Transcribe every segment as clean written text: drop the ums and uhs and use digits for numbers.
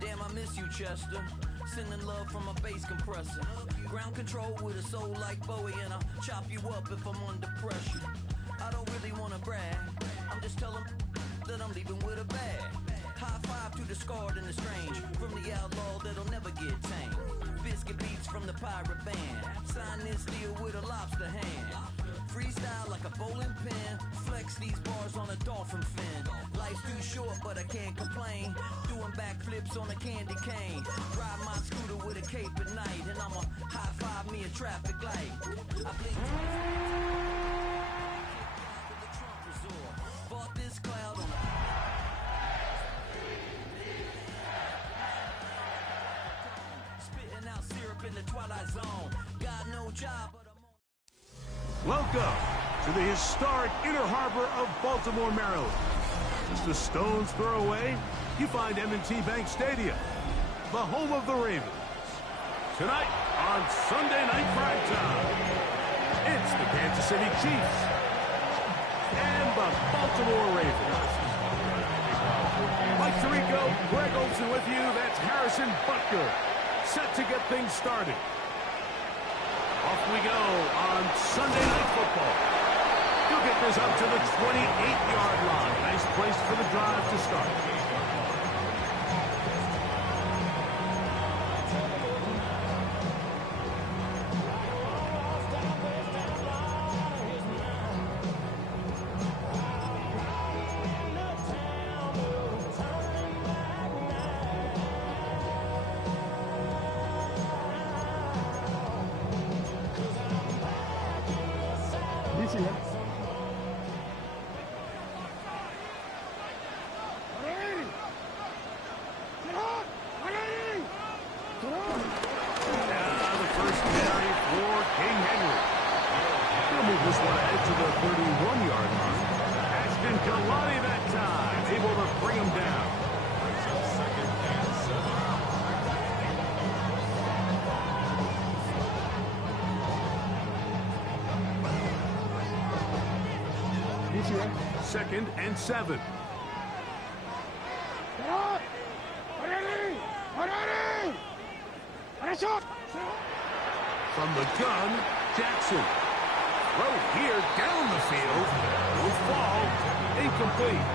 Damn, I miss you, Chester. Sending love from a bass compressor. Ground control with a soul like Bowie, and I'll chop you up if I'm under pressure. I don't really wanna brag, I'm just telling that I'm leaving with a bag. High five to the scarred and the strange, from the outlaw that'll never get tamed. Biscuit beats from the pirate band, sign this deal with a lobster hand. Freestyle like a bowling pin, flex these bars on a dolphin fin. Life's too short but I can't complain, doing backflips on a candy cane. Ride my scooter with a cape at night, and I'ma high five me a traffic light. I blink the Trump resort, bought this cloud on the spitting out syrup in the twilight zone. Got no job but Welcome to the historic Inner Harbor of Baltimore, Maryland. Just a stone's throw away, you find M&T Bank Stadium, the home of the Ravens. Tonight on Sunday Night Primetime, it's the Kansas City Chiefs and the Baltimore Ravens. Mike Tirico, Greg Olson with you. That's Harrison Butker, set to get things started. Off we go on Sunday Night Football. You'll get this up to the 28-yard line. Nice place for the drive to start. Second and 7. From the gun, Jackson. Throw here down the field. Will fall. Incomplete.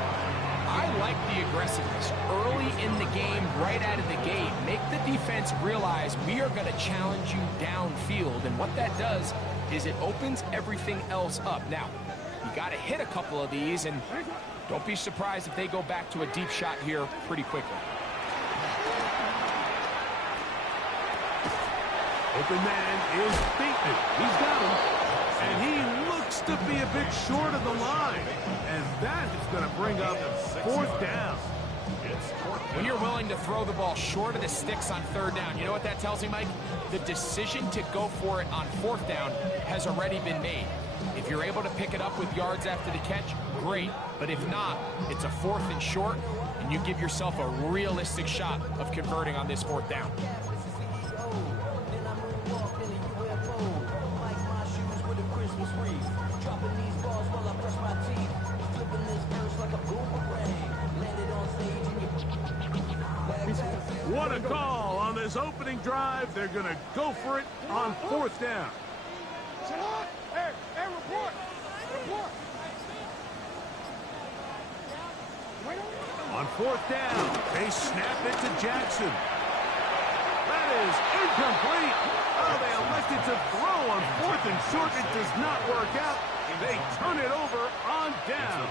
I like the aggressiveness early in the game, right out of the gate. Make the defense realize we are going to challenge you downfield. And what that does is it opens everything else up. Now, you got to hit a couple of these, and don't be surprised if they go back to a deep shot here pretty quickly. Open man is beaten. He's got him. And he looks to be a bit short of the line. And that is going to bring up fourth down. When you're willing to throw the ball short of the sticks on third down, you know what that tells me, Mike? The decision to go for it on fourth down has already been made. If you're able to pick it up with yards after the catch, great. But if not, it's a 4th and short, and you give yourself a realistic shot of converting on this fourth down. What a call on this opening drive. They're going to go for it on fourth down. Hey, report! On fourth down, they snap it to Jackson. That is incomplete. Oh, they elected to throw on 4th and short. It does not work out. They turn it over on down.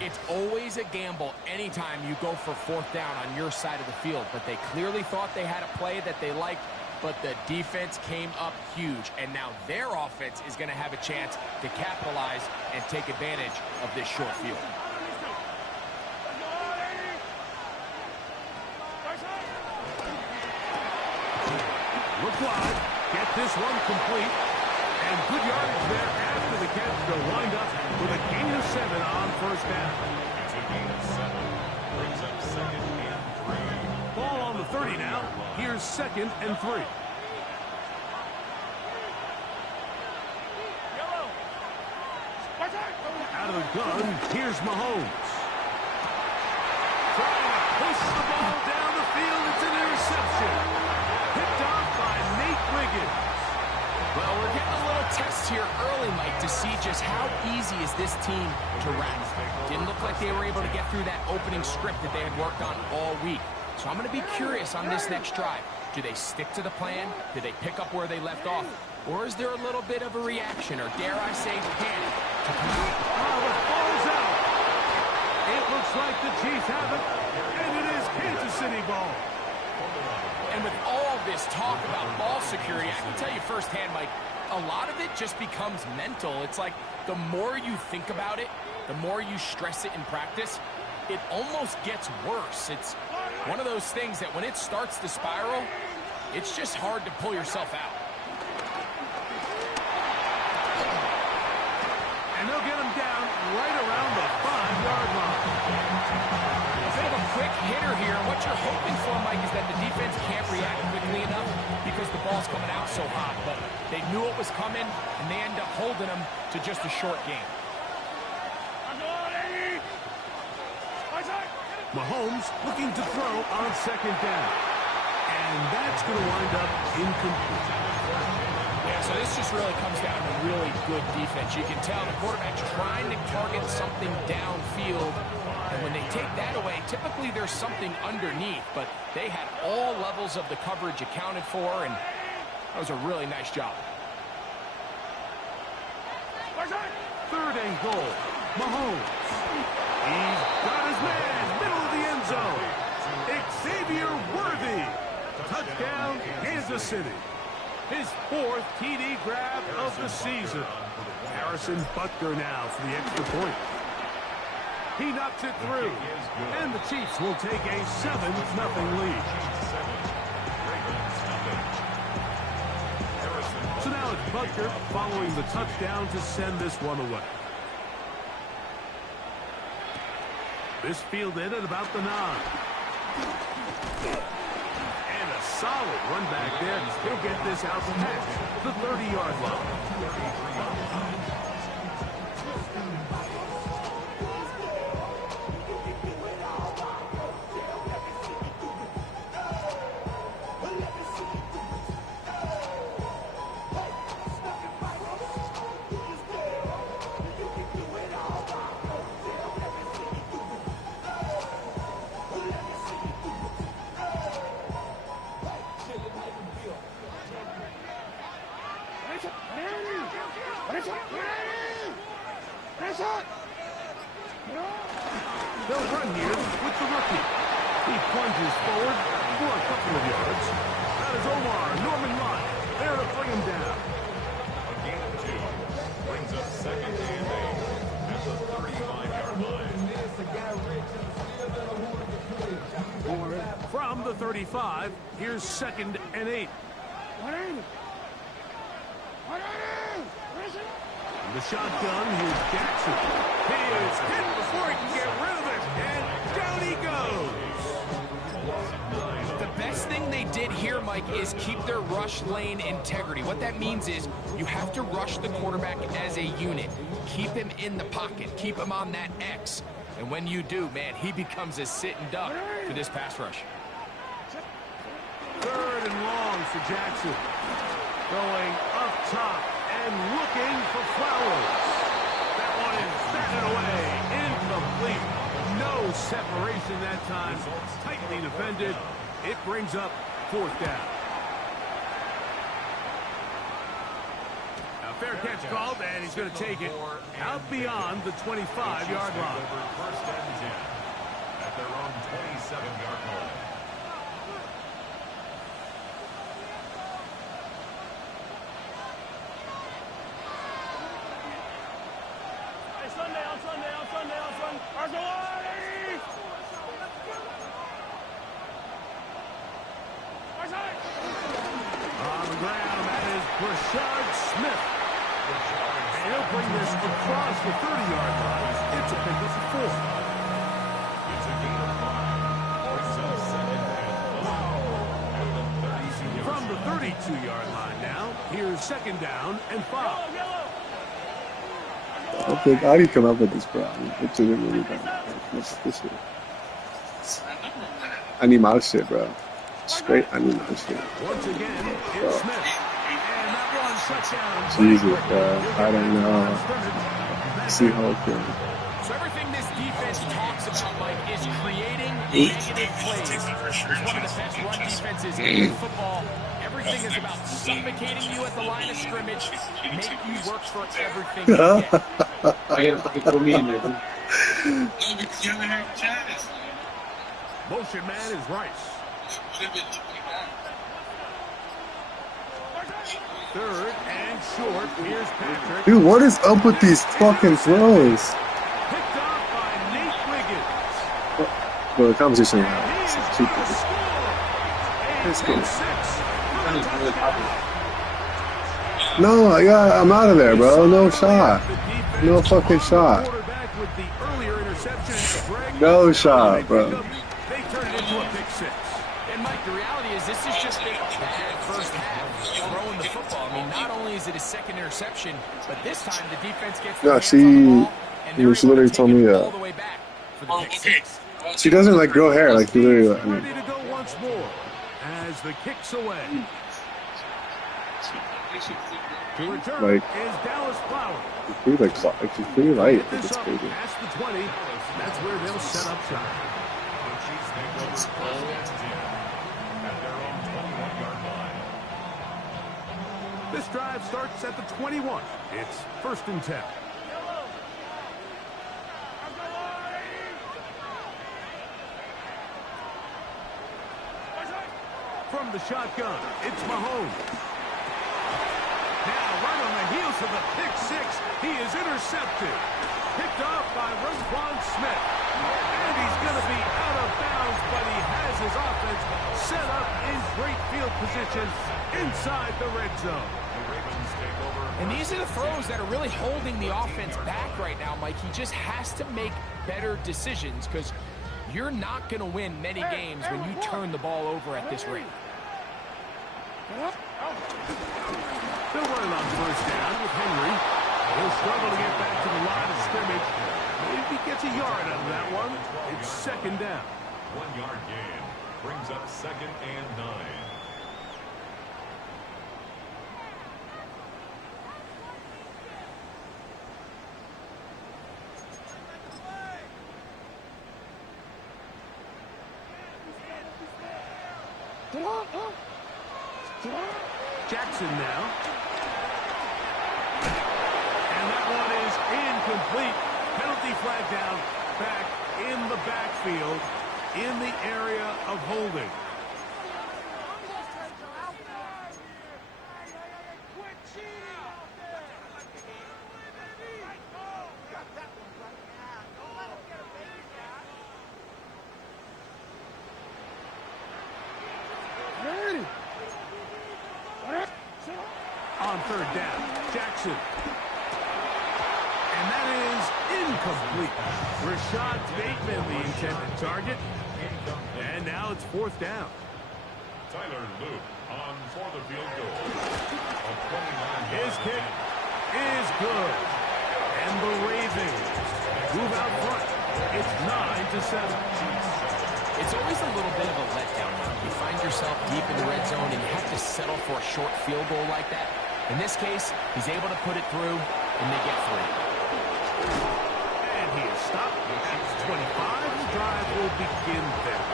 It's always a gamble anytime you go for fourth down on your side of the field, but they clearly thought they had a play that they liked, but the defense came up huge, and now their offense is going to have a chance to capitalize and take advantage of this short field. Look wide, get this one complete, and good yardage there after the catch to wind up with a gain of 7 on first down. It's a gain of 7, brings up 2nd and 3. Ball on the 30 now. Here's 2nd and 3. Out of the gun, here's Mahomes. trying to push the ball down the field. It's an interception. Picked off by Nate Wiggins. Well, we're getting a little test here early, Mike, to see just how easy is this team to run. Didn't look like they were able to get through that opening script that they had worked on all week. So I'm going to be curious on this next drive. Do they stick to the plan? Do they pick up where they left off? Or is there a little bit of a reaction, or dare I say panic, to come out? Oh, the ball's out. It looks like the Chiefs have it, and it is Kansas City ball. And with all this talk about ball security, I can tell you firsthand, Mike, a lot of it just becomes mental. It's like the more you think about it, the more you stress it in practice, it almost gets worse. It's one of those things that when it starts to spiral, it's just hard to pull yourself out. And they'll get him down right around the 5-yard line. A bit of a quick hitter here. What you're hoping for, Mike, is that the defense can't react quickly enough because the ball's coming out so hot. But they knew it was coming, and they end up holding them to just a short game. Mahomes looking to throw on second down. And that's going to wind up incomplete. Yeah, so this just really comes down to really good defense. You can tell the quarterback's trying to target something downfield. And when they take that away, typically there's something underneath. But they had all levels of the coverage accounted for, and that was a really nice job. Third and goal. Mahomes. He's got his man. Middle of the end zone. Xavier Worthy. Touchdown, Kansas City. His 4th TD grab of the season. Harrison Butker now for the extra point. He knocks it through. And the Chiefs will take a 7-0 lead. So now it's Butker following the touchdown to send this one away. This fielded at about the 9. And a solid run back there. He'll get this out past the 30-yard line. They'll run here with the rookie. He plunges forward for a couple of yards. That is Omar Norman Lott there to bring him down. A gain of 2 brings up 2nd and 8 at the 35-yard line. From the 35, here's 2nd and 8. The shotgun, here's Jackson. He is hit before he can get rid of it, and down he goes. The best thing they did here, Mike, is keep their rush lane integrity. What that means is you have to rush the quarterback as a unit. Keep him in the pocket. Keep him on that X. And when you do, man, he becomes a sitting duck for this pass rush. 3rd and long for Jackson. Going up top. And looking for Flowers. That one is batted away. Incomplete. No separation that time. Tightly defended. It brings up 4th down. Now fair catch called, and he's going to take it out beyond the 25-yard line. First and 10 at their own 27-yard line. On the ground, that is Brashard Smith. And he'll bring this across the 30-yard line. It's a pickup of 4. It's a gain of 5. Brings up 2nd and 5 at the 32-yard line. From the 32-yard line now, here's 2nd down and 5. I don't think I can come up with this problem. It's really bad. This is animal shit, bro. Straight animal shit. Once again, it's Smith. And that run shuts down. Jesus, bro. I don't know. Seahawks. So everything this defense talks about, Mike, is creating negative plays. It's one of the best run defenses in football. Everything is about suffocating you at the line of scrimmage, make you work for everything you get. Motion man is Rice. Third and short. Here's Patrick. Dude, what is up with these fucking throws? Picked off by Nate Wiggins. Bro, the competition now. It's stupid. It's good. No, I'm out of there, bro. No shot. No fucking shot. No shot, bro. They turn it into a pick six. And Mike, the reality is this is just a bad first half. Throwing the football. I mean, not only is it a second interception, but this time the defense gets the hands on the ball, and they're she able to literally take told it me all the way back for the pick six. She doesn't like grow hair, like literally. I mean, Ready to go once more as the kicks away. To return Like- is Dallas Flowers. she's pretty light. Like, This it's up crazy. past the 20. That's where they'll set up shop. This drive starts at the 21. It's 1st and 10. From the shotgun, it's Mahomes. Now, right on the heels of the pick six, he is intercepted. Picked off by Roquan Smith. And he's going to be out of bounds, but he has his offense set up in great field position inside the red zone. And these are the throws that are really holding the offense back right now, Mike. He just has to make better decisions because you're not going to win many games when you turn the ball over at this rate. They'll run it on 1st down with Henry. He'll struggle to get back to the line of scrimmage. If he gets a yard out of that one, it's 2nd down. 1 yard gain brings up 2nd and 9. Jackson now. And that one is incomplete. Penalty flag down back in the backfield in the area of holding. On 3rd down, Jackson. And that is incomplete. Rashad Bateman, the intended target. And now it's 4th down. Tyler Luke on for the field goal. His kick is good. And the Ravens move out front. It's 9-7. It's always a little bit of a letdown when you find yourself deep in the red zone and you have to settle for a short field goal like that. In this case, he's able to put it through, and they get 3. And he is stopped at 25. The drive will begin there.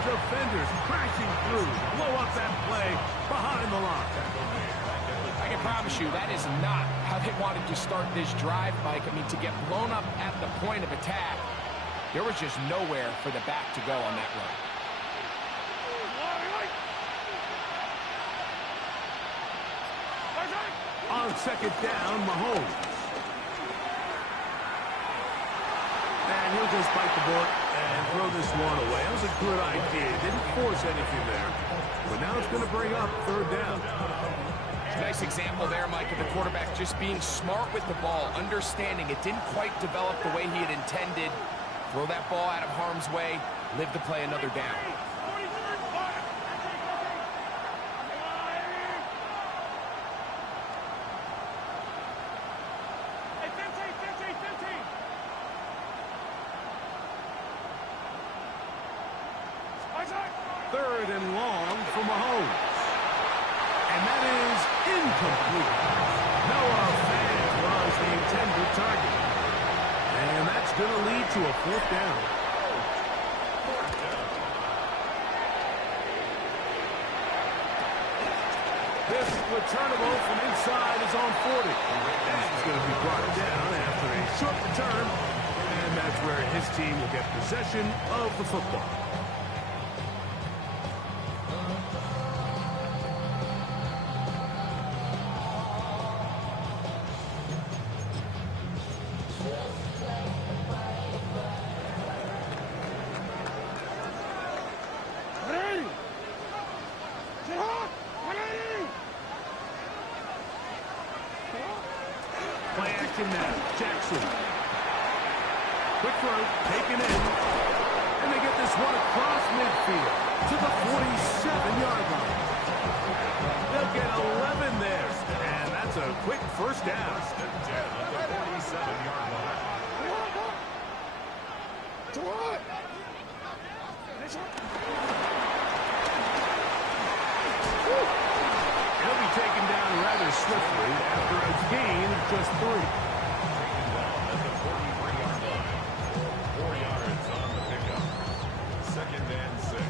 Defenders crashing through, blow up that play behind the line. I can promise you that is not how they wanted to start this drive, Mike. I mean, to get blown up at the point of attack, there was just nowhere for the back to go on that run. On 2nd down, Mahomes. And he'll just bite the bullet and throw this one away. That was a good idea. Didn't force anything there. But now it's going to bring up 3rd down. Nice example there, Mike, of the quarterback just being smart with the ball, understanding it didn't quite develop the way he had intended. Throw that ball out of harm's way, live to play another down. Third and long for Mahomes. And that is incomplete. Noah Fant was the intended target. And that's going to lead to a 4th down. This returnable from inside is on 40. And he's going to be brought down after a short return. And that's where his team will get possession of the football. Play action now. Jackson. Quick throw, taken in. And they get this one across midfield to the 47-yard line. They'll get 11 there. And that's a quick first down. At the 47-yard line. He'll be taken down rather swiftly after a gain of just 3. Taken down at the 43-yard line. 4 yards on the pickup. 2nd and 6.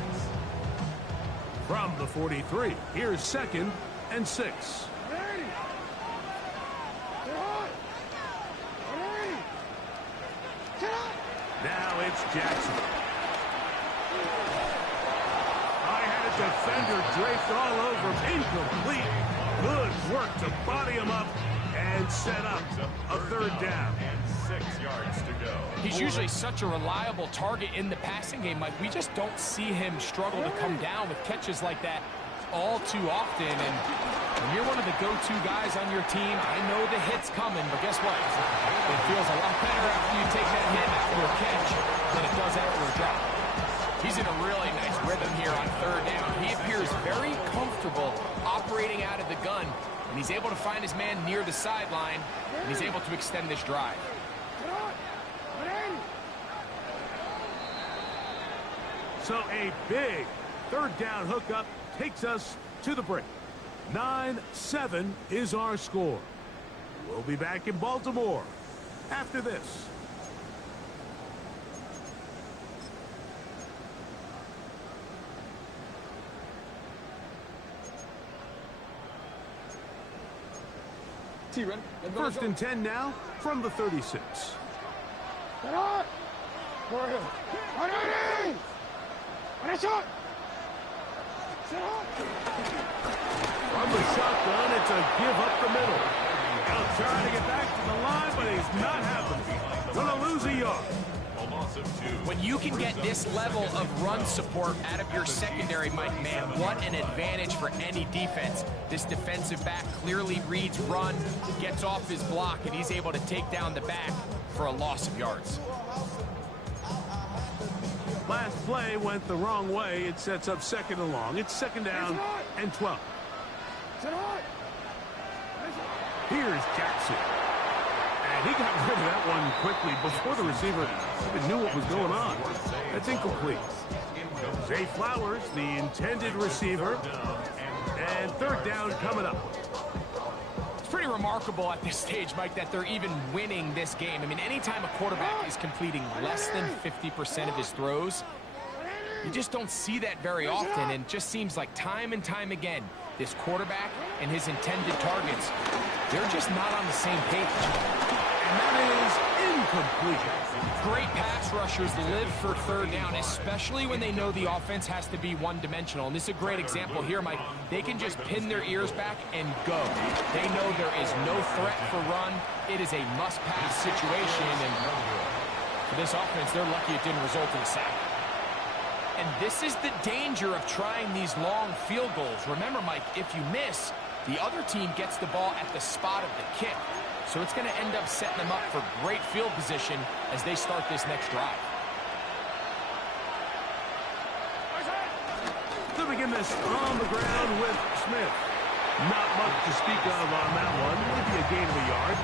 From the 43, here's 2nd and 6. Now it's Jackson. I had a defender draped all over him. Incomplete. Good work to body him up and set up a 3rd down. And 6 yards to go. He's usually such a reliable target in the passing game, Mike. We just don't see him struggle to come down with catches like that all too often. And when you're one of the go-to guys on your team, I know the hit's coming, but guess what? It feels a lot better after you take that hit after a catch than it does after a drop. He's in a really nice rhythm here on 3rd down. He appears very comfortable operating out of the gun, and he's able to find his man near the sideline, and he's able to extend this drive. So a big 3rd down hookup takes us to the break. 9-7 is our score. We'll be back in Baltimore after this. First and 10 now from the 36. From the shotgun, it's a give up the middle. Now trying to get back to the line, but he's not happening. Gonna lose a yard. A loss of 2. When you can get this level of run support out of your secondary, Mike, man, what an advantage for any defense. This defensive back clearly reads run, gets off his block, and he's able to take down the back for a loss of yards. Last play went the wrong way. It sets up 2nd and long. It's 2nd down and 12. Here's Jackson. And he got rid of that one quickly before the receiver even knew what was going on. That's incomplete. Zay Flowers, the intended receiver. And 3rd down coming up. It's pretty remarkable at this stage, Mike, that they're even winning this game. I mean, anytime a quarterback is completing less than 50% of his throws, you just don't see that very often, and it just seems like time and time again, this quarterback and his intended targets, they're just not on the same page. And that is incomplete. Great pass rushers live for 3rd down, especially when they know the offense has to be one-dimensional. And this is a great example here, Mike. They can just pin their ears back and go. They know there is no threat for run. It is a must-pass situation, and for this offense, they're lucky it didn't result in a sack. And this is the danger of trying these long field goals. Remember, Mike, if you miss, The other team gets the ball at the spot of the kick, so it's going to end up setting them up for great field position as they start this next drive. To begin this on the ground with Smith. Not much to speak of on that one. Maybe a gain of a yard.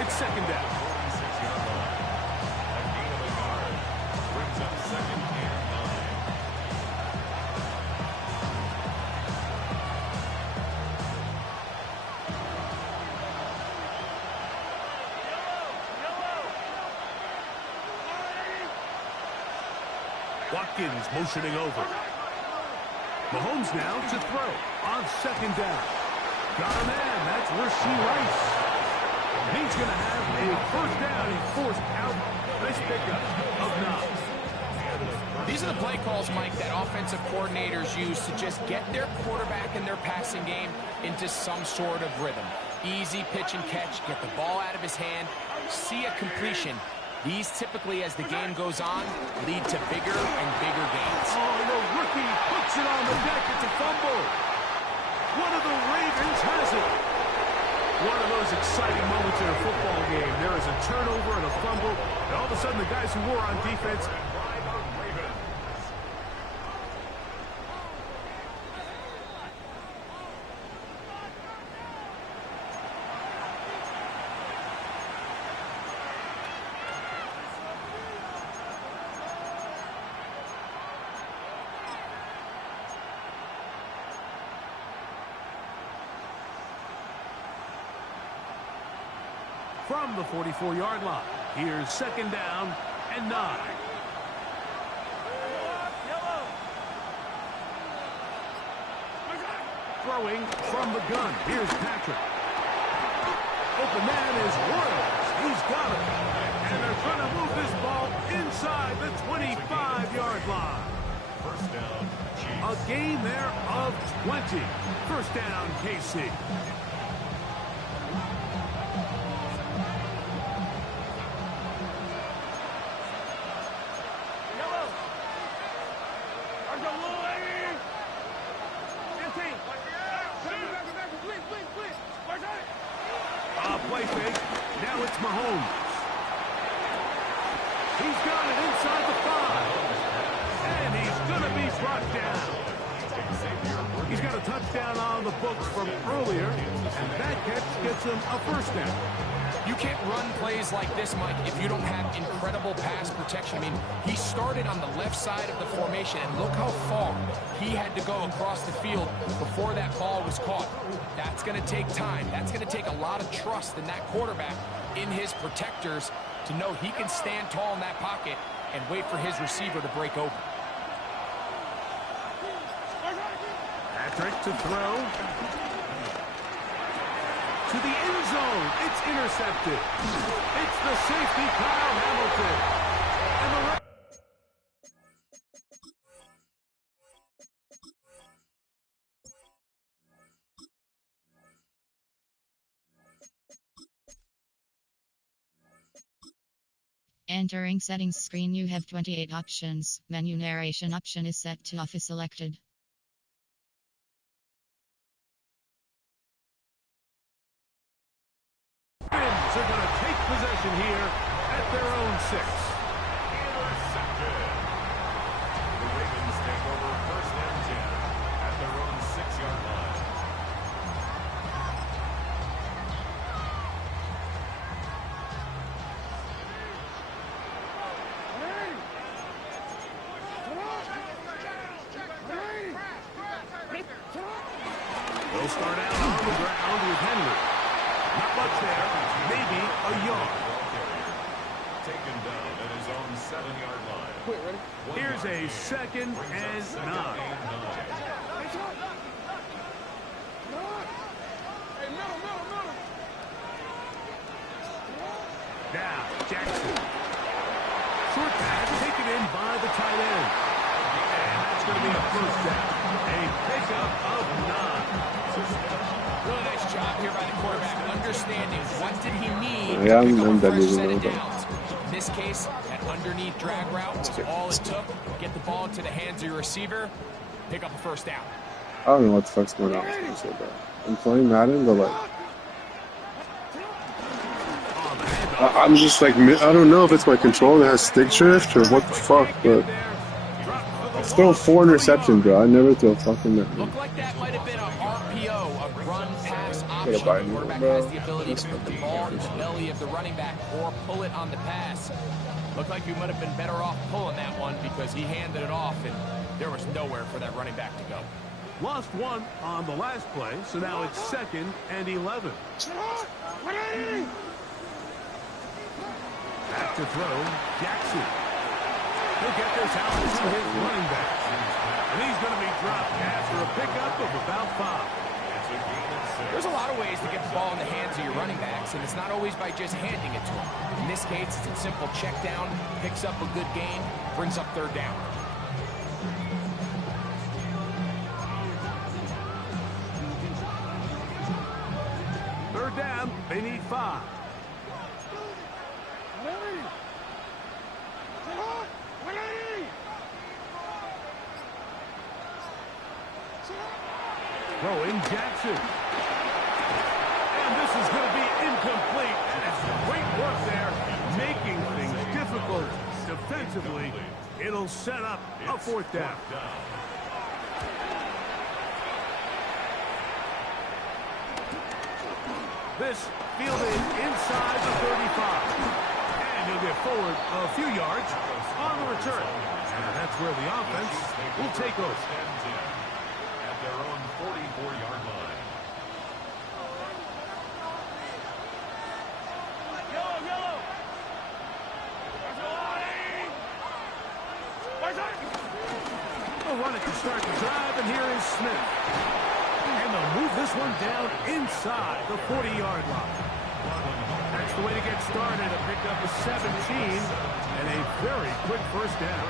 It's second down. 46-yard line. A gain of a yard. Brings up second and 9. Watkins motioning over. Mahomes now to throw on second down. Got a man. That's Rasheed Rice. And he's going to have a first down. He forced out. Nice pickup of 9. These are the play calls, Mike, that offensive coordinators use to just get their quarterback and their passing game into some sort of rhythm. Easy pitch and catch, get the ball out of his hand, see a completion. These typically, as the game goes on, lead to bigger and bigger gains. Oh, the rookie puts it on the deck. It's a fumble. One of the Ravens has it. One of those exciting moments in a football game. There is a turnover and a fumble, and all of a sudden the guys who were on defense. From the 44-yard line, here's second down and 9. Throwing from the gun, here's Patrick. Open man is Royals. He's got it. And they're trying to move this ball inside the 25-yard line. First down, Chiefs. A gain there of 20. First down, KC. Play fake. Now it's Mahomes. He's got it inside the 5. And he's going to be brought down. He's got a touchdown on the books from earlier, and that catch gets him a first down. You can't run plays like this, Mike, if you don't have incredible pass protection. I mean, he started on the left side of the formation, and look how far he had to go across the field before that ball was caught. That's going to take time. That's going to take a lot of trust in that quarterback, in his protectors, to know he can stand tall in that pocket and wait for his receiver to break open. Patrick to throw. To the end zone. It's intercepted. It's the safety, Kyle Hamilton. And the Entering settings screen, you have 28 options. Menu narration option is set to off is selected. Ravens are going to take possession here at their own 6. Intercepted. The Ravens take over first and 10 at their own 6-yard line. They'll start out on the ground with Henry. Not much there. Maybe a yard. Taken down at his own 7-yard line. Here's a second and 9. Now, Jackson. Short pass taken in by the tight end. And that's going to be a first down. A pickup of 9. Really nice job here by the quarterback, understanding what did he need Yeah, to pick up I'm a fresh done. set of downs. In this case, that underneath drag route was all it took. Get the ball into the hands of your receiver, pick up a first down. I don't know what the fuck's going on with me so bad. I'm playing Madden, but like, I'm just like, I don't know if it's my controller that has stick drift or what the fuck, but I throw 4 interceptions, bro. I never throw fucking that. Looked like that might have been a RPO, a run-pass option. Gotta buy The a new quarterback one, bro. has the ability to put the ball in the belly of the running back or pull it on the pass. Looked like you might have been better off pulling that one because he handed it off and there was nowhere for that running back to go. Lost one on the last play, so now it's 2nd and 11. Back to throw, Jackson. He'll get this out to his running back. And he's going to be dropped after a pickup of about 5. There's a lot of ways to get the ball in the hands of your running backs, and it's not always by just handing it to them. In this case, it's a simple check down, picks up a good gain, brings up 3rd down. Third down, they need 5. Throwing Jackson. And this is going to be incomplete. And it's great work there, making things difficult defensively. It'll set up a 4th down. This fielded inside the 35. And he'll get forward a few yards on the return. And that's where the offense will take over. At their own 44-yard line. They'll run it to start the drive, and here is Smith. And they'll move this one down inside the 40-yard line. That's the way to get started. A pickup of 17 and a very quick 1st down.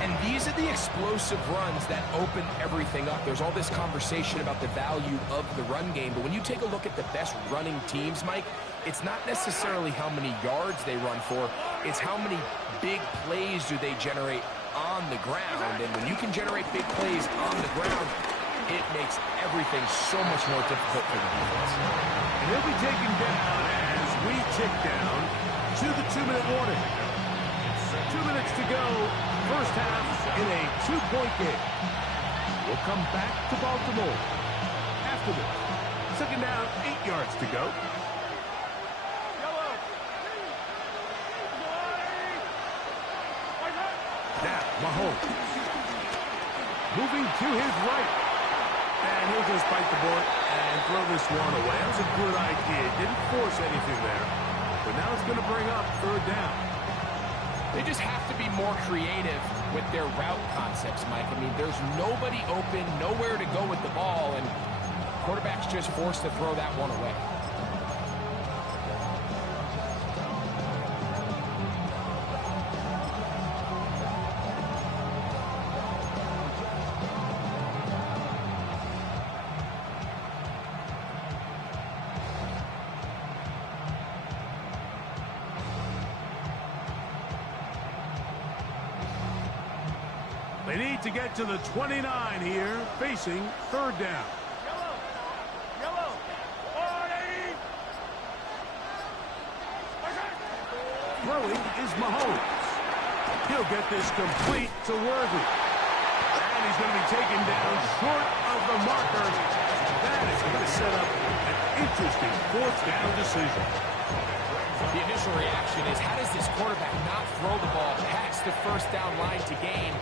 And these are the explosive runs that open everything up. There's all this conversation about the value of the run game, but when you take a look at the best running teams, Mike, it's not necessarily how many yards they run for, it's how many big plays do they generate on the ground. And when you can generate big plays on the ground, it makes everything so much more difficult for the defense. And he'll be taken down as we tick down to the 2-minute warning. 2 minutes to go, 1st half in a 2-point game. We'll come back to Baltimore after this. 2nd down, 8 yards to go. Now, Mahomes. Moving to his right. And he'll just bite the bullet and throw this one away. That was a good idea. Didn't force anything there. But now it's going to bring up 3rd down. They just have to be more creative with their route concepts, Mike. I mean, there's nobody open, nowhere to go with the ball, and quarterback's just forced to throw that one away. They need to get to the 29 here, facing 3rd down. Throwing is Mahomes. He'll get this complete to Worthy. And he's going to be taken down short of the marker. That is going to set up an interesting 4th down decision. The initial reaction is, how does this quarterback not throw the ball past the 1st down line to gain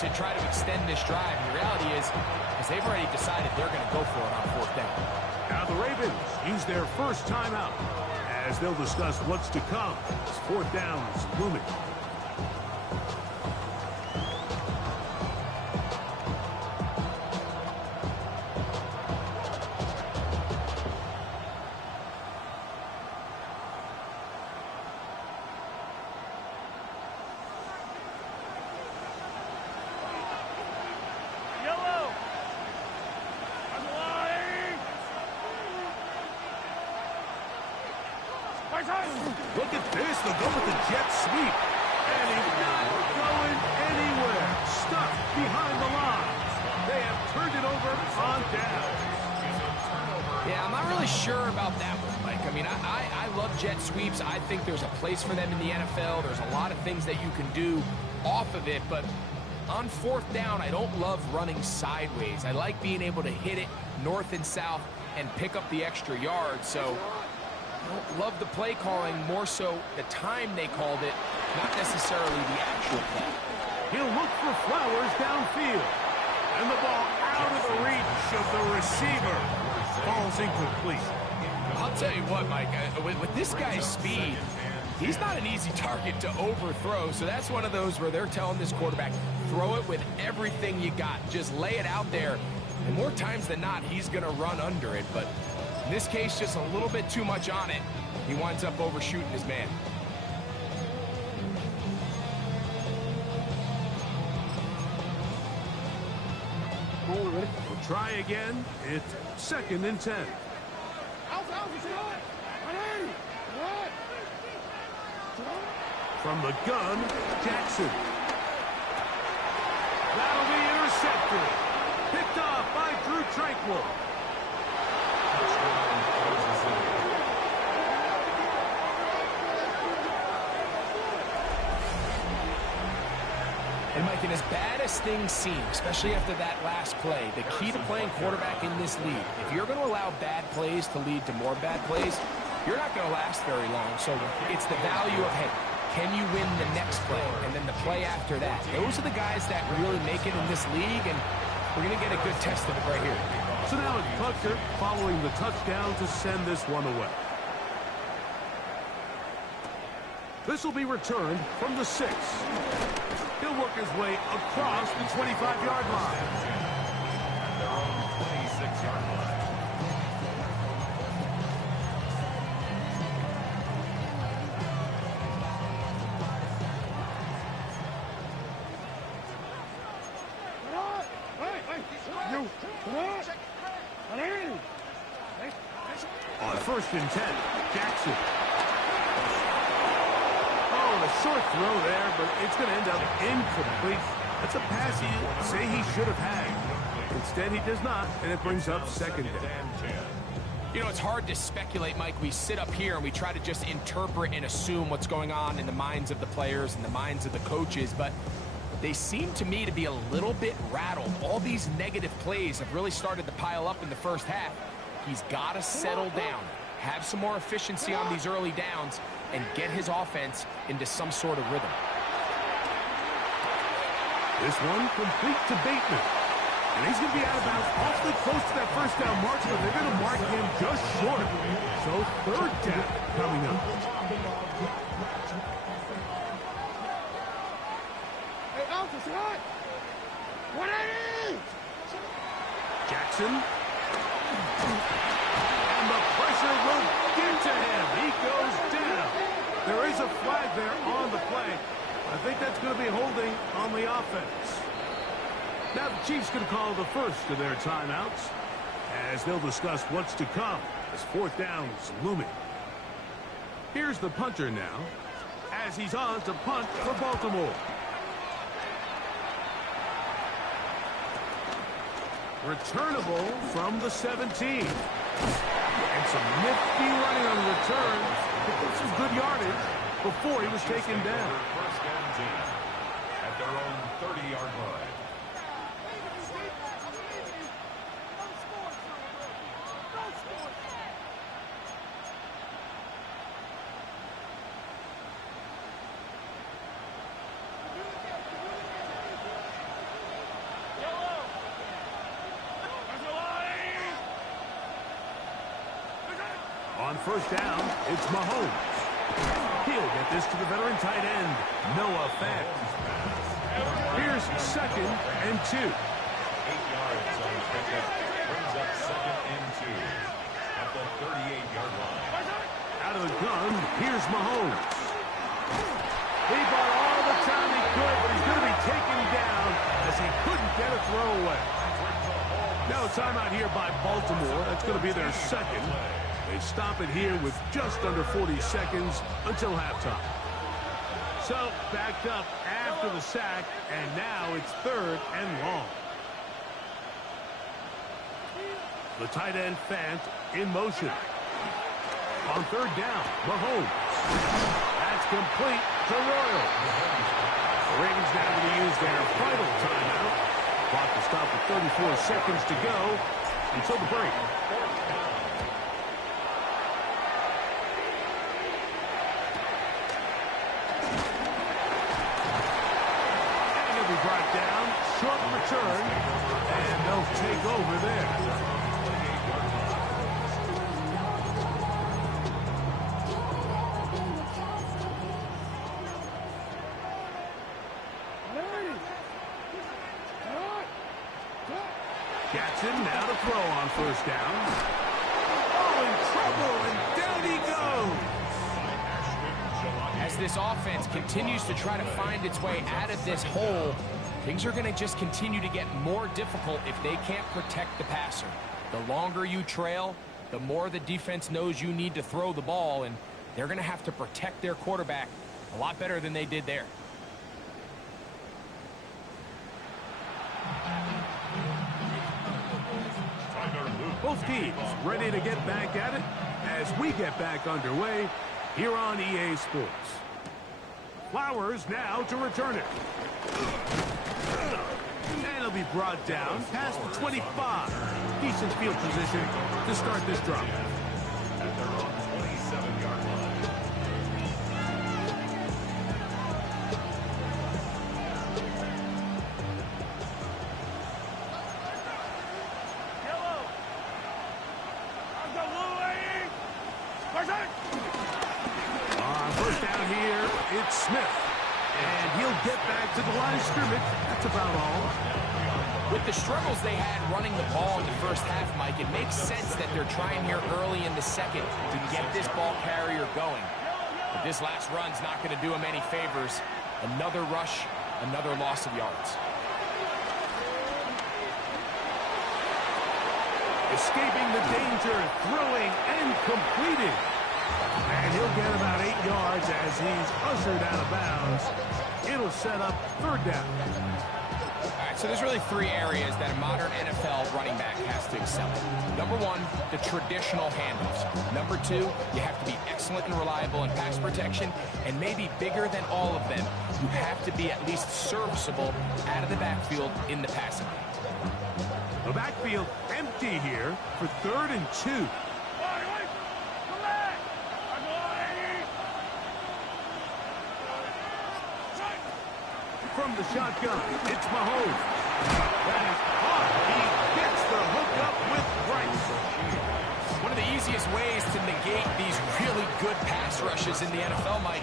to try to extend this drive? And the reality is they've already decided they're going to go for it on 4th down. Now the Ravens use their first timeout as they'll discuss what's to come as 4th down is looming. Look at this. They'll go with the jet sweep. And he's not going anywhere. Stuck behind the line. They have turned it over sure about that one, Mike. I mean, I love jet sweeps. I think there's a place for them in the NFL. There's a lot of things that you can do off of it, but on fourth down, I don't love running sideways. I like being able to hit it north and south and pick up the extra yards. So I don't love the play calling, more so the time they called it, not necessarily the actual play. He'll look for Flowers downfield. And the ball out of the reach of the receiver. Ball's incomplete. I'll tell you what, Mike, with this guy's speed, he's not an easy target to overthrow. So that's one of those where they're telling this quarterback, throw it with everything you got. Just lay it out there. And more times than not, he's going to run under it. But in this case, just a little bit too much on it. He winds up overshooting his man. We'll try again. It's 2nd and 10. From the gun, Jackson. That'll be intercepted. Picked off by Drew Tranquil. And Mike, and as bad as things seem, especially after that last play, the key to playing quarterback in this league, if you're going to allow bad plays to lead to more bad plays, you're not going to last very long. So it's the value of, hey, can you win the next play and then the play after that? Those are the guys that really make it in this league, and we're going to get a good test of it right here. So now it's Tucker following the touchdown to send this one away. This will be returned from the 6. He'll work his way across the 25-yard line. Their own 26-yard line. On 1st and 10, Jackson. Oh, a short throw there, but it's going to end up incomplete. That's a pass he'd say he should have had. Instead, he does not, and it brings up 2nd down. You know, it's hard to speculate, Mike. We sit up here and we try to just interpret and assume what's going on in the minds of the players and the minds of the coaches, but they seem to me to be a little bit rattled. All these negative plays have really started to pile up in the first half. He's got to settle down, have some more efficiency on these early downs, and get his offense into some sort of rhythm. This one complete to Bateman. And he's going to be out of bounds awfully close to that first down mark, but they're going to mark him just short. So 3rd down coming up. Jackson. And the pressure will get to him. He goes down. There is a flag there on the play. I think that's going to be holding on the offense. Now the Chiefs going to call the first of their timeouts as they'll discuss what's to come as 4th down is looming. Here's the punter now as he's on to punt for Baltimore. Returnable from the 17. And some nifty running on the return to put some good yardage before he was taken down. 1st and 10 at their own 30-yard line. On 1st down, it's Mahomes. He'll get this to the veteran tight end, Noah Fant. Here's 2nd and 2. 8 yards on the pickup. Brings up 2nd and 2 at the 38-yard line. Out of the gun, here's Mahomes. He bought all the time he could, but he's going to be taken down as he couldn't get a throw away. Now a timeout here by Baltimore. That's going to be their 2nd. They stop it here with just under 40 seconds until halftime. So, backed up after the sack, and now it's 3rd and long. The tight end Fant in motion. On third down, Mahomes. That's complete to Royal. The Ravens now going to use their final timeout. Clock to stop with 34 seconds to go until the break. And he'll be brought down. Short return. And they'll take over there. Jackson now to throw on first down. Oh, in trouble, and down he goes. As this offense continues to try to find its way out of this hole, things are going to just continue to get more difficult if they can't protect the passer. The longer you trail, the more the defense knows you need to throw the ball, and they're going to have to protect their quarterback a lot better than they did there. Both teams ready to get back at it as we get back underway here on EA Sports. Flowers now to return it. And it'll be brought down past the 25. Decent field position to start this drive. At their own 27-yard line. First down here, it's Smith. And he'll get back to the line of scrimmage. That's about all. With the struggles they had running the ball in the first half, Mike, it makes sense that they're trying here early in the second to get this ball carrier going. But this last run's not going to do him any favors. Another rush, another loss of yards. Escaping the danger, throwing and completing. And he'll get about 8 yards as he's ushered out of bounds. It'll set up third down. All right, so there's really three areas that a modern NFL running back has to excel in. Number one, the traditional handoffs. Number two, you have to be excellent and reliable in pass protection. And maybe bigger than all of them, you have to be at least serviceable out of the backfield in the passing game. The backfield empty here for 3rd and 2. From the shotgun, it's Mahomes. That is caught. He gets the hookup with Price. One of the easiest ways to negate these really good pass rushes in the NFL, Mike,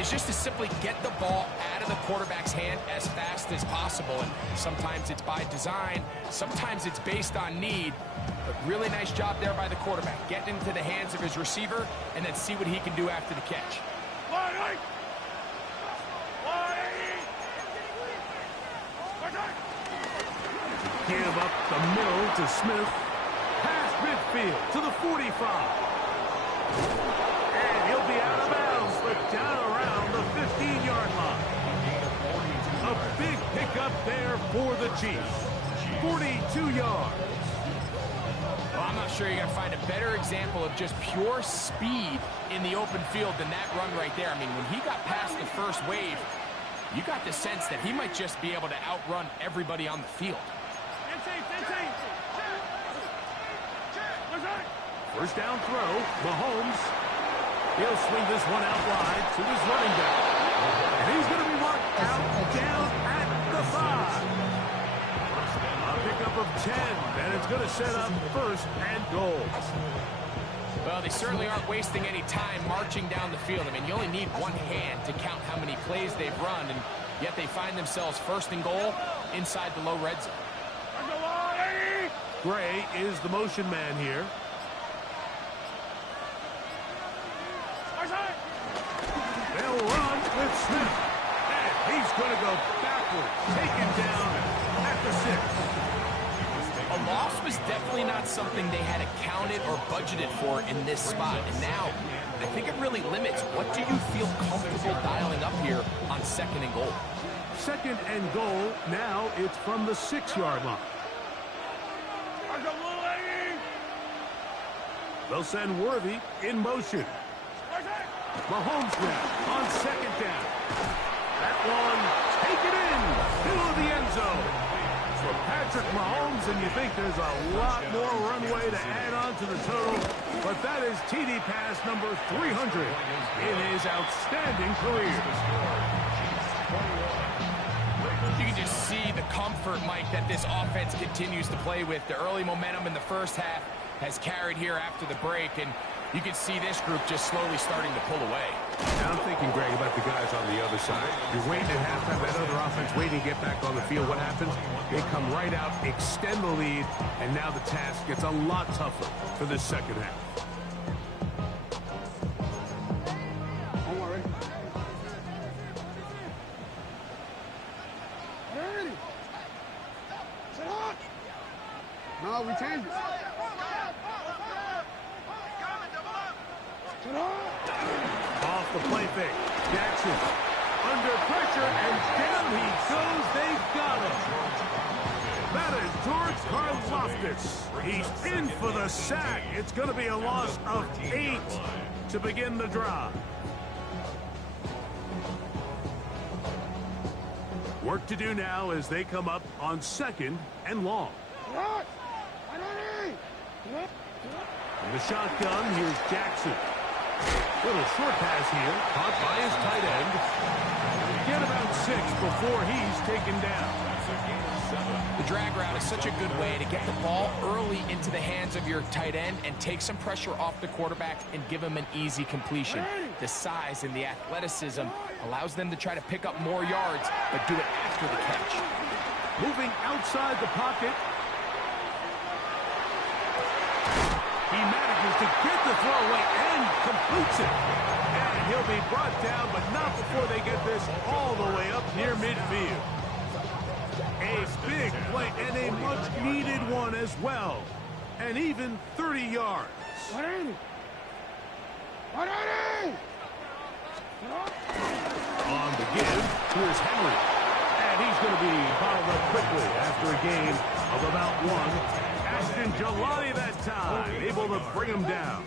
is just to simply get the ball out of the quarterback's hand as fast as possible. And sometimes it's by design, sometimes it's based on need. But really nice job there by the quarterback. Get into the hands of his receiver and then see what he can do after the catch. Give up the middle to Smith. Past midfield to the 45. And he'll be out of bounds, but down around the 15-yard line. A big pickup there for the Chiefs. 42 yards. Well, I'm not sure you're going to find a better example of just pure speed in the open field than that run right there. I mean, when he got past the first wave, you got the sense that he might just be able to outrun everybody on the field. First down throw, Mahomes. He'll swing this one out wide to his running back. And he's going to be marked out down at the 5. A pickup of 10, and it's going to set up 1st and goal. Well, they certainly aren't wasting any time marching down the field. I mean, you only need one hand to count how many plays they've run, and yet they find themselves 1st and goal inside the low red zone. Gray is the motion man here. They'll run with Smith. And he's going to go backwards. Taken down at the 6. A loss was definitely not something they had accounted or budgeted for in this spot. And now, I think it really limits what do you feel comfortable dialing up here on 2nd and goal. 2nd and goal. Now it's from the 6-yard line. They'll send Worthy in motion. Mahomes now on second down. That one, take it in, middle of the end zone. For Patrick Mahomes, and you think there's a lot more runway to add on to the total, but that is TD pass number 300 in his outstanding career. You can just see the comfort, Mike, that this offense continues to play with. The early momentum in the first half has carried here after the break, and you can see this group just slowly starting to pull away. Now I'm thinking, Greg, about the guys on the other side. You're waiting at halftime, that other offense waiting to get back on the field. What happens? They come right out, extend the lead, and now the task gets a lot tougher for this second half. No, we changed it. Off the play fake. Jackson under pressure, and down he goes. They've got him. That is George Karlaftis. He's in for the sack. It's going to be a loss of 8 to begin the drive. Work to do now as they come up on second and long. In the shotgun, here's Jackson. Little short pass here, caught by his tight end. Get about 6 before he's taken down. The drag route is such a good way to get the ball early into the hands of your tight end and take some pressure off the quarterback and give him an easy completion. The size and the athleticism allows them to try to pick up more yards, but do it after the catch. Moving outside the pocket. He manages to get the throw away and completes it. And he'll be brought down, but not before they get this all the way up near midfield. A big play and a much-needed one as well. And even 30 yards. On the give, here's Henry. And he's going to be bottled up quickly after a gain of about 1. Ashton Jelani that time, able to bring him down.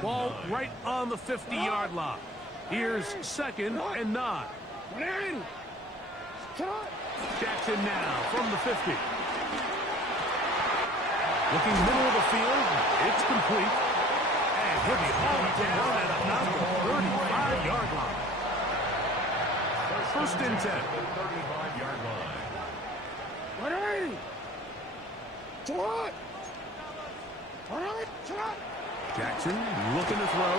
Ball right on the 50-yard line. Here's second and 9. Jackson now from the 50. Looking middle of the field, it's complete. And he'll be hauled down at about the 35-yard line. First and 10. 35-yard line. Jackson looking to throw.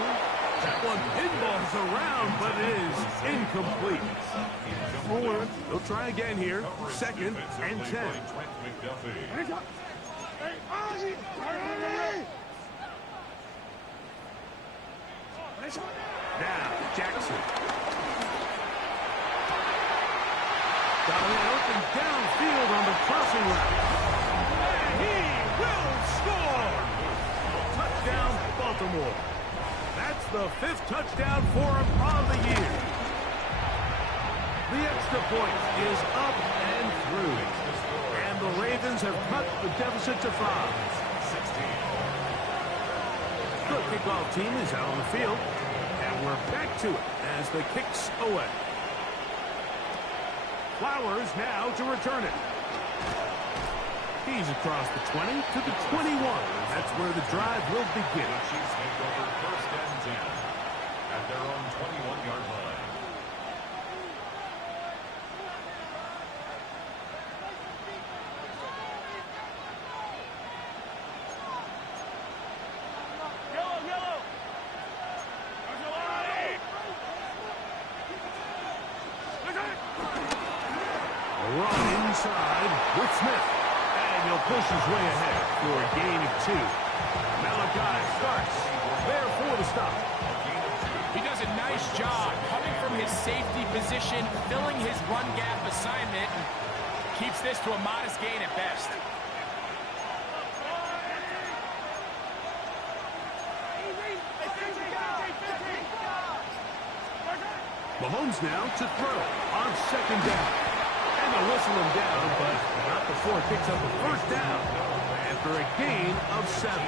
That one pinballs around, but is incomplete. Forward. They'll try again here. Second and 10. Now, Jackson. Got it open downfield on the crossing route. And he will score! Touchdown, Baltimore. That's the 5th touchdown for him on the year. The extra point is up and through. And the Ravens have cut the deficit to 5. The kickoff team is out on the field. And we're back to it as the kick's away. Flowers now to return it. He's across the 20 to the 21. That's where the drive will begin. Chiefs take over first and 10 at their own 21-yard line. Run inside with Smith. And he'll push his way ahead for a gain of 2. Malachi starts there for the stop. He does a nice job coming from his safety position, filling his run gap assignment, and keeps this to a modest gain at best. Mahomes now to throw on second down. And they'll whistle him down, but not before it picks up a first down after a gain of 7.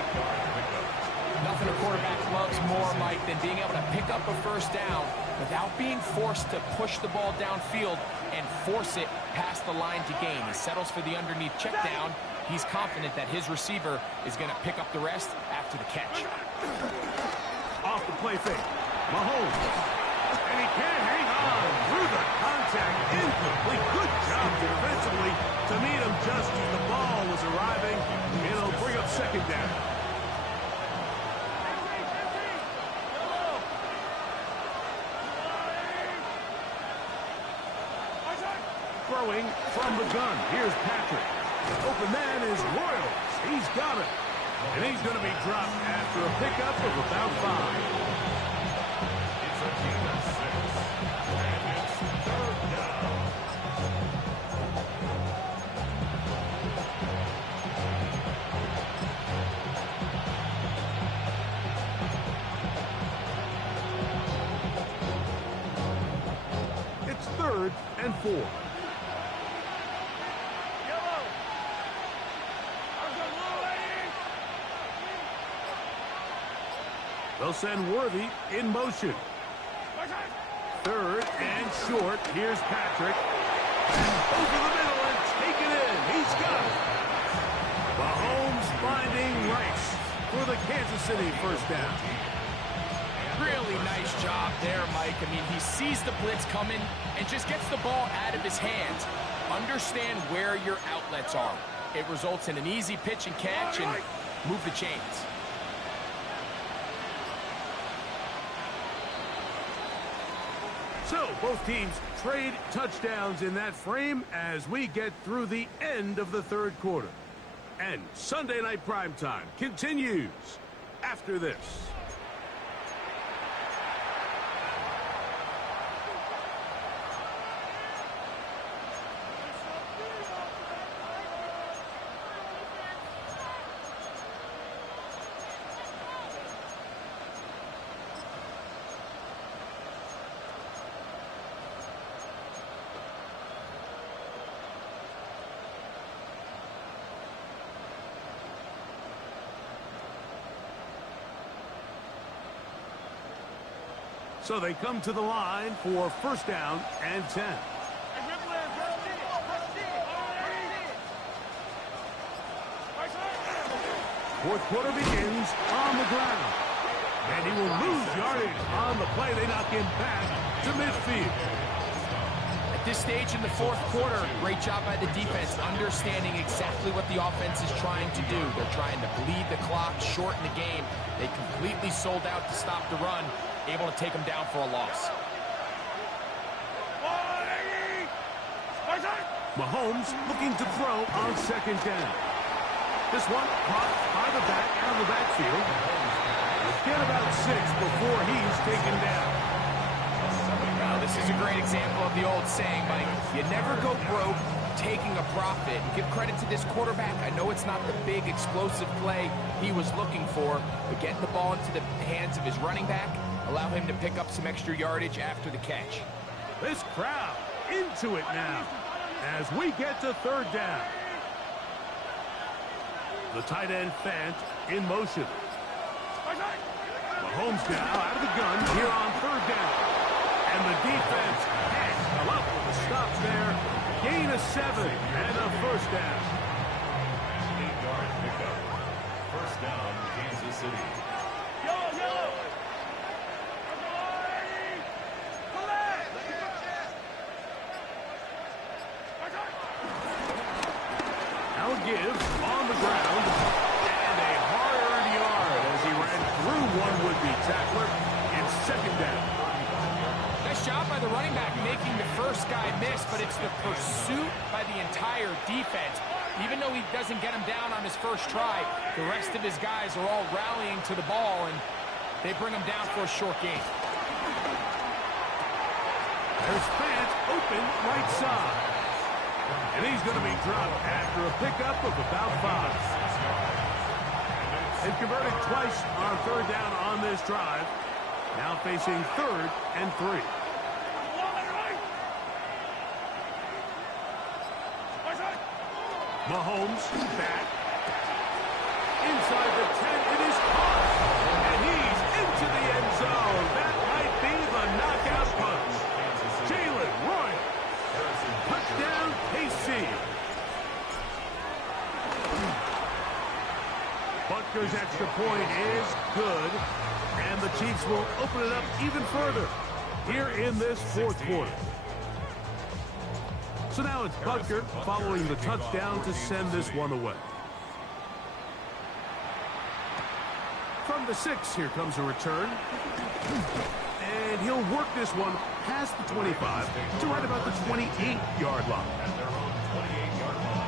Nothing a quarterback loves more, Mike, than being able to pick up a first down without being forced to push the ball downfield and force it past the line to gain. He settles for the underneath check down. He's confident that his receiver is going to pick up the rest after the catch. Off the play fake. Mahomes. And he can't hang on through the contact. Incomplete. Good job defensively to meet him just as the ball was arriving. It'll bring up second down. Throwing from the gun. Here's Patrick. The open man is Royals. He's got it. And he's going to be dropped after a pickup of about 5. It's a team of 6. And it's third down. It's 3rd and 4. They'll send Worthy in motion. 3rd and short. Here's Patrick. Over the middle and take it in. He's got it. Mahomes finding Rice for the Kansas City first down. Really nice job there, Mike. I mean, he sees the blitz coming and just gets the ball out of his hands. Understand where your outlets are. It results in an easy pitch and catch and move the chains. So, both teams trade touchdowns in that frame as we get through the end of the 3rd quarter. And Sunday Night Primetime continues after this. So they come to the line for first down and 10. Fourth quarter begins on the ground. And he will lose yardage on the play. They knock him back to midfield. At this stage in the 4th quarter, great job by the defense, understanding exactly what the offense is trying to do. They're trying to bleed the clock, shorten the game. They completely sold out to stop the run, able to take them down for a loss. Mahomes looking to throw on second down. This one caught by the back out of the backfield. Get about 6 before he's taken down. Now, this is a great example of the old saying, Mike. You never go broke taking a profit. Give credit to this quarterback. I know it's not the big explosive play he was looking for, but getting the ball into the hands of his running back, allow him to pick up some extra yardage after the catch. This crowd into it now as we get to third down. The tight end Fant in motion. Mahomes now out of the gun here on third down. And the defense can't come up with the stops there. Gain of 7 and a first down. 8-yard pickup. First down, Kansas City. Now a give on the ground. And a hard yard as he ran through one would-be tackler in second down. Nice job by the running back making the first guy miss, but it's the pursuit by the entire defense. Even though he doesn't get him down on his first try, the rest of his guys are all rallying to the ball, and they bring him down for a short gain. There's Fant open right side. And he's going to be dropped after a pickup of about 5. They've converted twice on third down on this drive. Now facing 3rd and 3. Mahomes back. Inside the 10, it is caught. down, KC. Butker's extra point is good, and the Chiefs will open it up even further here in this fourth quarter. So now it's Butker following the touchdown to send this one away. From the 6, here comes a return. And he'll work this one past the 25 to right about the 28-yard line. At their own 28-yard line.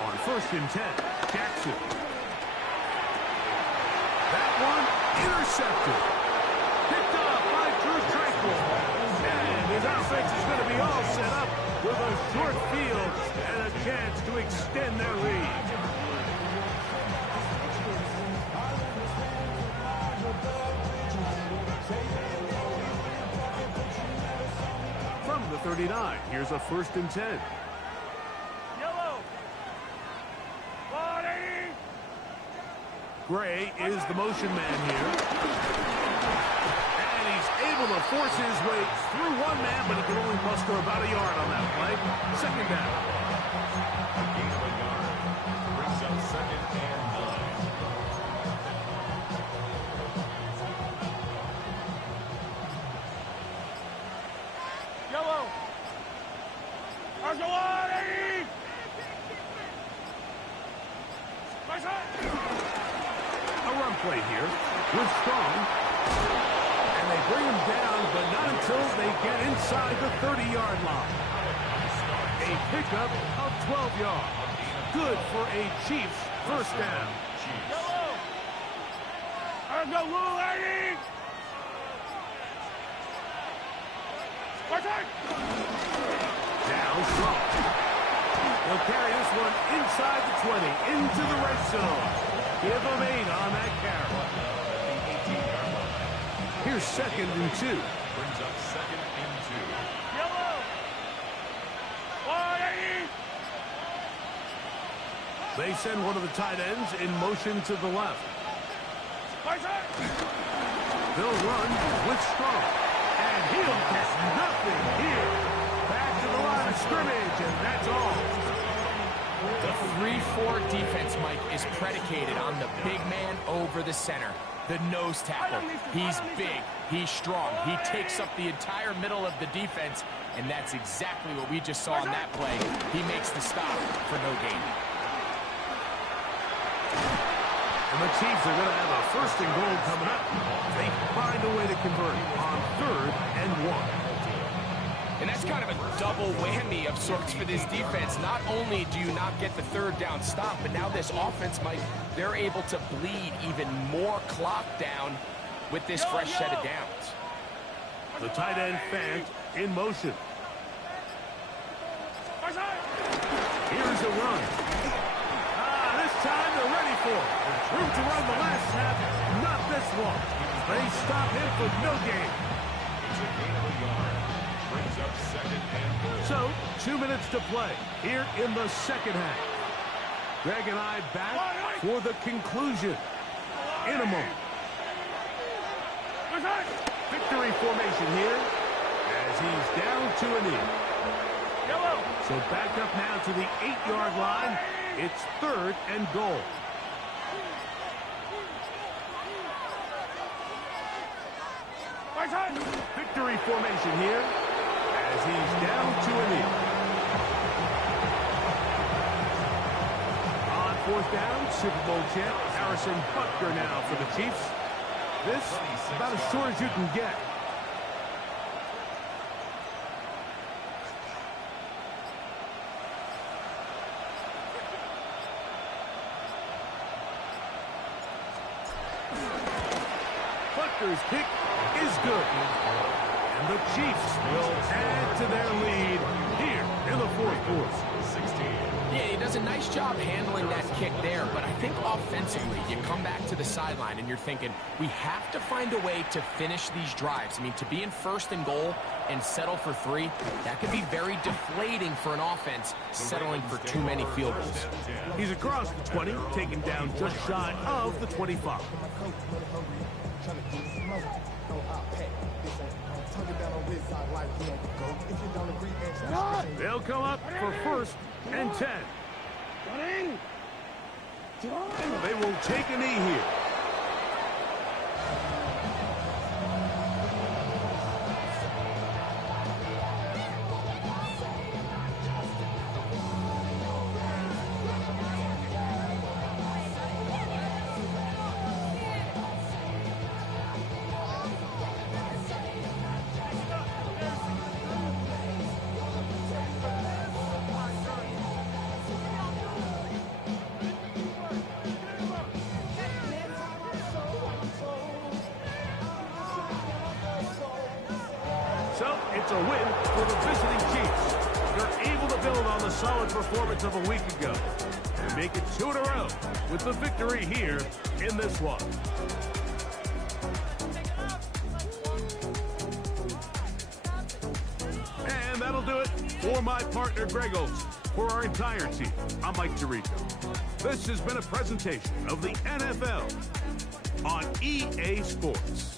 On 1st and 10, Jackson. That one intercepted. Picked up by Drew Tranquil. And his offense is going to be all set up with a short field and a chance to extend their lead. From the 39, here's a 1st and 10. Gray is the motion man here. And he's able to force his way through one man, but he can only muster about a yard on that play. 2nd down. A gain of a yard brings up 2nd and 9. Yellow. Argolani! A run play here with Strong. And they bring him down, but not until they get inside the 30-yard line. A pickup of 12 yards. Good for a Chiefs 1st down. Yellow. Argolani! Down Strong. He'll carry this one inside the 20, into the red zone. Give him 8 on that carry. Here's 2nd and 2. Brings up 2nd and 2. Yellow. 180. They send one of the tight ends in motion to the left. They'll run with Strong. And he'll get nothing here. Back to the line of scrimmage, and that's all. The 3-4 defense, Mike, is predicated on the big man over the center. The nose tackle. He's big. He's strong. He takes up the entire middle of the defense, and that's exactly what we just saw on that play. He makes the stop for no gain. And the Chiefs are going to have a 1st and goal coming up. They find a way to convert on 3rd and 1. And that's kind of a double whammy of sorts for this defense. Not only do you not get the 3rd down stop, but now this offense, Mike, they're able to bleed even more clock down with this fresh set of downs. The tight end Fant in motion. Here's a run. This time they're ready for it. There's room to run the last snap, not this one. They stop him for no gain. It's a gain of a yard. Brings up 2nd and 4. So, 2 minutes to play here in the 2nd half. Greg and I back for the conclusion in a moment. Victory formation here as he's down to a knee. So back up now to the 8-yard line. It's 3rd and goal. Victory formation here as he's down to a knee. On 4th down, Super Bowl champ Harrison Butker now for the Chiefs. This about as short as you can get. Butker's kick is good. And the Chiefs will add to their lead here in the fourth quarter. 16. Yeah, he does a nice job handling that kick there, but I think offensively, you come back to the sideline and you're thinking, we have to find a way to finish these drives. I mean, to be in first and goal and settle for 3, that could be very deflating for an offense settling for too many field goals. He's across the 20, taken down just shy of the 25. They'll come up for first and 10. They will take a knee here. So, it's a win for the visiting Chiefs. They're able to build on the solid performance of a week ago and make it 2 in a row with the victory here in this one. And that'll do it for my partner, Greg Olson. For our entire team, I'm Mike Tirico. This has been a presentation of the NFL on EA Sports.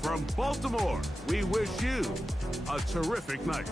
From Baltimore, we wish you a terrific night.